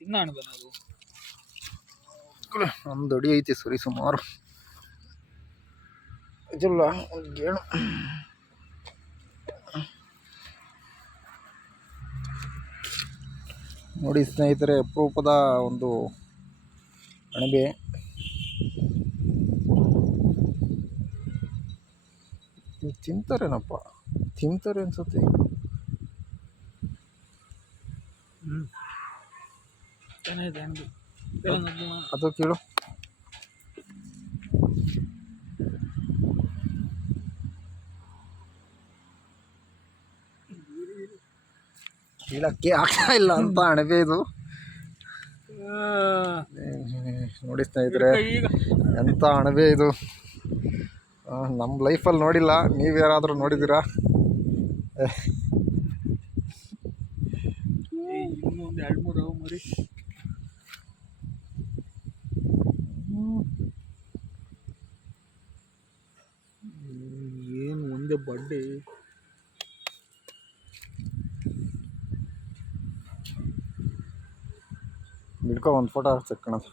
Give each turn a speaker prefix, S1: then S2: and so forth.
S1: ತಿನ್ನ ಅದು
S2: ಒಂದು ಅಡಿ ಐತಿ ಸರಿ ಸುಮಾರು. ಇದಿಲ್ಲ ಏನು ಗೇಣು. ನೋಡಿ ಸ್ನೇಹಿತರೆ ಅಪರೂಪದ ಒಂದು ಅಣಬೆ. ತಿಂತಾರೇನಪ್ಪ? ತಿಂತಾರೆ ಅನ್ಸುತ್ತೆ.
S1: ಹ್ಞೂ ಚೆನ್ನಾಗಿದೆ
S2: ಅದು ಕೇಳು. ಕೀಳಕ್ಕೆ ಆಗ್ತಾ ಇಲ್ಲ ಅಂತ ಅಣಬೆ ಇದು.
S1: ನೋಡಿಸ್ತಾ
S2: ನೋಡಿ ಸ್ನೇಹಿತರೆ
S1: ಈಗ
S2: ಎಂಥ ಅಣಬೆ ಇದು. ನಮ್ಮ ಲೈಫಲ್ಲಿ ನೋಡಿಲ್ಲ ನೀವು ಯಾರಾದರೂ ನೋಡಿದ್ದೀರಾ?
S1: ಒಂದು ಎರಡು ಮೂರು ಮರಿ. ಏನು ಬಡ್ಡಿ
S2: ಬಿಡ್ಕೊ ಒಂದು ಫೋಟೋ ತೆಕ್ಕೊಳೋದು